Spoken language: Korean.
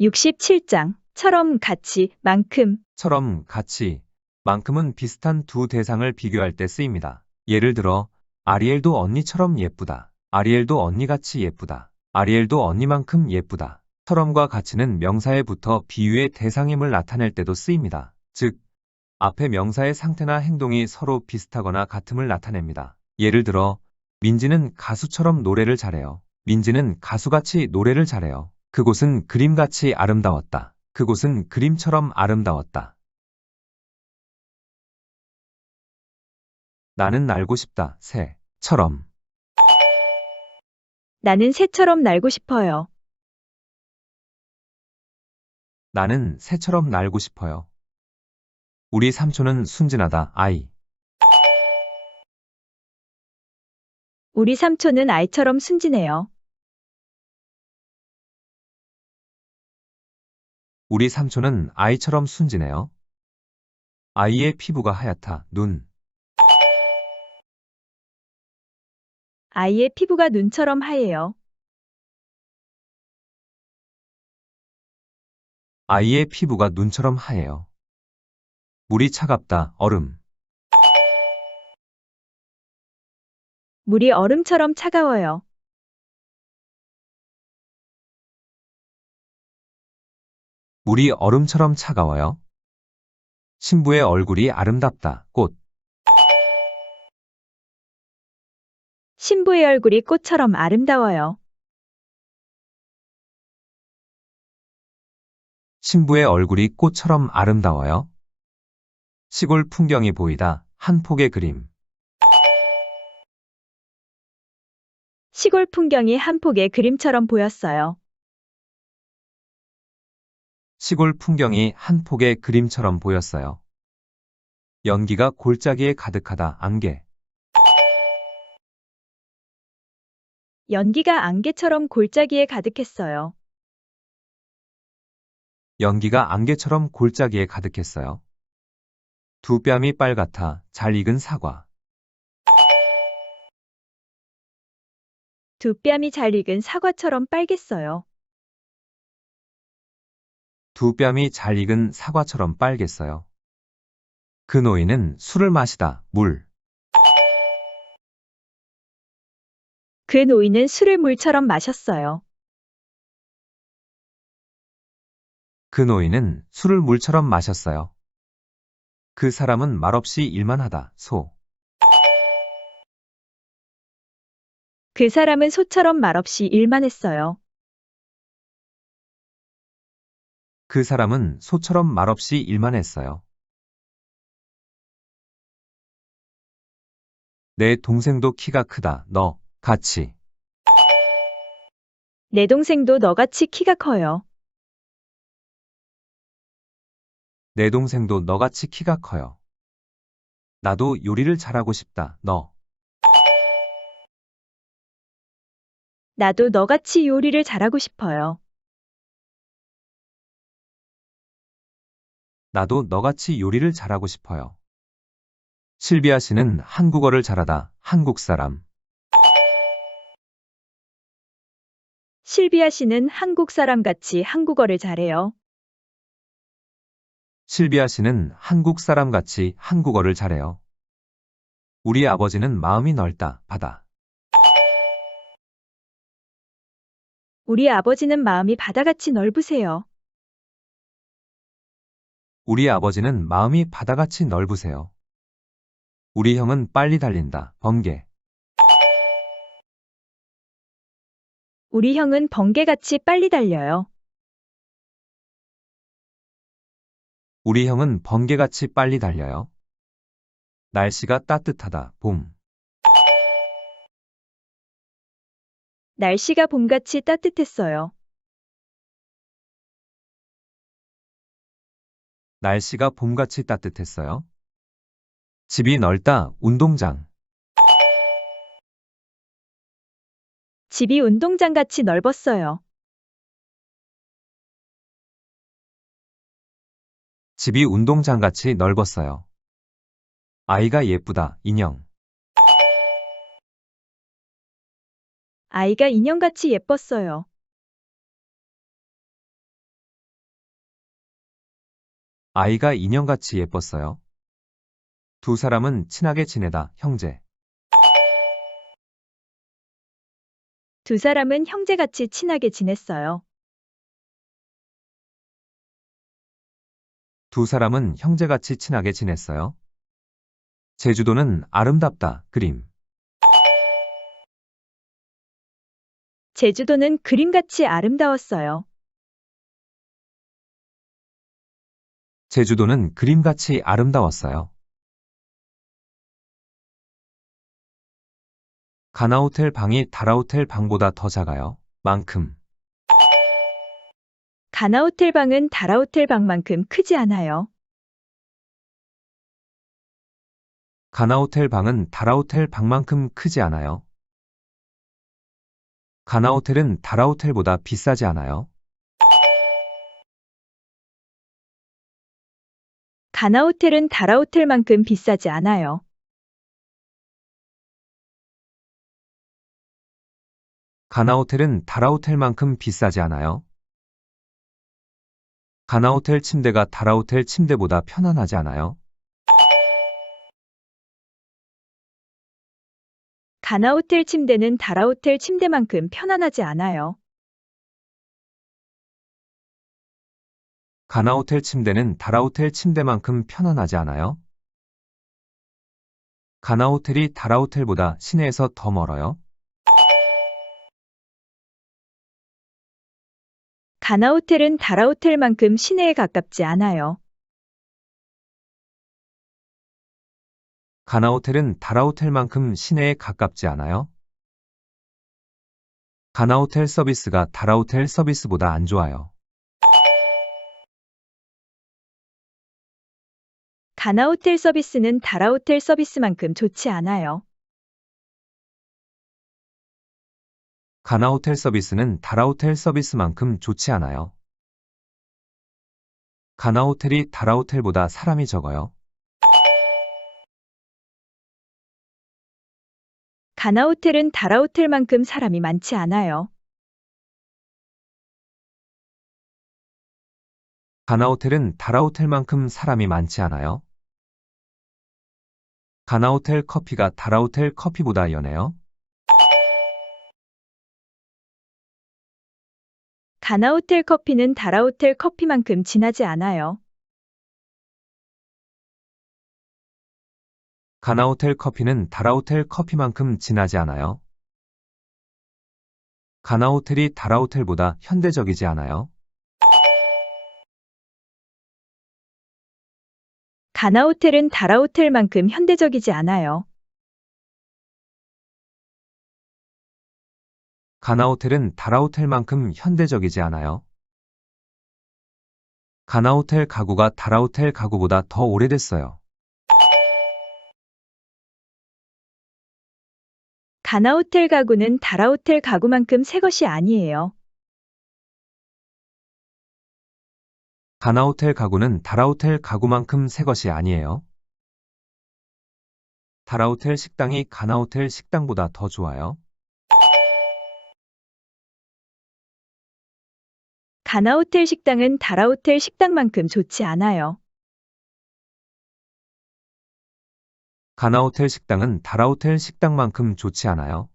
(67장) 같이, 만큼. 처럼, 같이, 만큼은 비슷한 두 대상을 비교할 때 쓰입니다. 예를 들어, 아리엘도 언니처럼 예쁘다. 아리엘도 언니같이 예쁘다. 아리엘도 언니만큼 예쁘다. 처럼과 같이는 명사에 붙어 비유의 대상임을 나타낼 때도 쓰입니다. 즉, 앞에 명사의 상태나 행동이 서로 비슷하거나 같음을 나타냅니다. 예를 들어, 민지는 가수처럼 노래를 잘해요. 민지는 가수같이 노래를 잘해요. 그곳은 그림같이 아름다웠다. 그곳은 그림처럼 아름다웠다. 나는 날고 싶다. 새처럼. 나는 새처럼 날고 싶어요. 나는 새처럼 날고 싶어요. 우리 삼촌은 순진하다. 아이. 우리 삼촌은 아이처럼 순진해요. 우리 삼촌은 아이처럼 순진해요. 아이의 피부가 하얗다. 눈. 아이의 피부가 눈처럼 하얘요. 아이의 피부가 눈처럼 하얘요. 물이 차갑다. 얼음. 물이 얼음처럼 차가워요. 물이 얼음처럼 차가워요. 신부의 얼굴이 아름답다. 꽃. 신부의 얼굴이 꽃처럼 아름다워요. 신부의 얼굴이 꽃처럼 아름다워요. 시골 풍경이 보이다. 한 폭의 그림. 시골 풍경이 한 폭의 그림처럼 보였어요. 시골 풍경이 한 폭의 그림처럼 보였어요. 연기가 골짜기에 가득하다. 안개. 연기가 안개처럼 골짜기에 가득했어요. 연기가 안개처럼 골짜기에 가득했어요. 두 뺨이 빨갛다. 잘 익은 사과. 두 뺨이 잘 익은 사과처럼 빨갰어요. 두 뺨이 잘 익은 사과처럼 빨갰어요. 그 노인은 술을 마시다. 물. 그 노인은 술을 물처럼 마셨어요. 그 노인은 술을 물처럼 마셨어요. 그 사람은 말없이 일만 하다. 소. 그 사람은 소처럼 말없이 일만 했어요. 그 사람은 소처럼 말없이 일만 했어요. 내 동생도 키가 크다. 너, 같이. 내 동생도 너같이 키가 커요. 내 동생도 너같이 키가 커요. 나도 요리를 잘하고 싶다. 너. 나도 너같이 요리를 잘하고 싶어요. 나도 너같이 요리를 잘하고 싶어요. 실비아 씨는 한국어를 잘하다. 한국 사람. 실비아 씨는 한국 사람같이 한국어를 잘해요. 실비아 씨는 한국 사람같이 한국어를 잘해요. 우리 아버지는 마음이 넓다. 바다. 우리 아버지는 마음이 바다같이 넓으세요. 우리 아버지는 마음이 바다같이 넓으세요. 우리 형은 빨리 달린다. 번개. 우리 형은 번개같이 빨리 달려요. 우리 형은 번개같이 빨리 달려요. 날씨가 따뜻하다. 봄. 날씨가 봄같이 따뜻했어요. 날씨가 봄같이 따뜻했어요. 집이 넓다. 운동장. 집이 운동장같이 넓었어요. 집이 운동장같이 넓었어요. 아이가 예쁘다. 인형. 아이가 인형같이 예뻤어요. 아이가 인형같이 예뻤어요. 두 사람은 친하게 지내다, 형제. 두 사람은 형제같이 친하게 지냈어요. 두 사람은 형제같이 친하게 지냈어요. 제주도는 아름답다, 그림. 제주도는 그림같이 아름다웠어요. 제주도는 그림같이 아름다웠어요. 가나호텔 방이 다라호텔 방보다 더 작아요. 만큼. 가나호텔 방은 다라호텔 방만큼 크지 않아요. 가나호텔 방은 다라호텔 방만큼 크지 않아요. 가나호텔은 다라호텔보다 비싸지 않아요. 가나호텔은 다라호텔만큼 비싸지 않아요. 가나호텔은 다라호텔만큼 비싸지 않아요. 가나호텔 침대가 다라호텔 침대보다 편안하지 않아요. 가나호텔 침대는 다라호텔 침대만큼 편안하지 않아요. 가나호텔 침대는 다라호텔 침대만큼 편안하지 않아요. 가나호텔이 다라호텔보다 시내에서 더 멀어요. 가나호텔은 다라호텔만큼 시내에 가깝지 않아요. 가나호텔은 다라호텔만큼 시내에 가깝지 않아요. 가나호텔 서비스가 다라호텔 서비스보다 안 좋아요. 가나호텔 서비스는 다라호텔 서비스만큼 좋지 않아요. 가나호텔 서비스는 다라호텔 서비스만큼 좋지 않아요. 가나호텔이 다라호텔보다 사람이 적어요. 가나호텔은 다라호텔만큼 사람이 많지 않아요. 가나호텔은 다라호텔만큼 사람이 많지 않아요. 가나호텔 커피가 다라호텔 커피보다 연해요. 가나호텔 커피는 다라호텔 커피만큼 진하지 않아요. 가나호텔 커피는 다라호텔 커피만큼 진하지 않아요. 가나호텔이 다라호텔보다 현대적이지 않아요. 가나호텔은 다라호텔만큼 현대적이지 않아요. 가나호텔은 다라호텔만큼 현대적이지 않아요. 가나호텔 가구가 다라호텔 가구보다 더 오래됐어요. 가나호텔 가구는 다라호텔 가구만큼 새 것이 아니에요. 가나호텔 가구는 다라호텔 가구만큼 새 것이 아니에요. 다라호텔 식당이 가나호텔 식당보다 더 좋아요. 가나호텔 식당은 다라호텔 식당만큼 좋지 않아요. 가나호텔 식당은 다라호텔 식당만큼 좋지 않아요.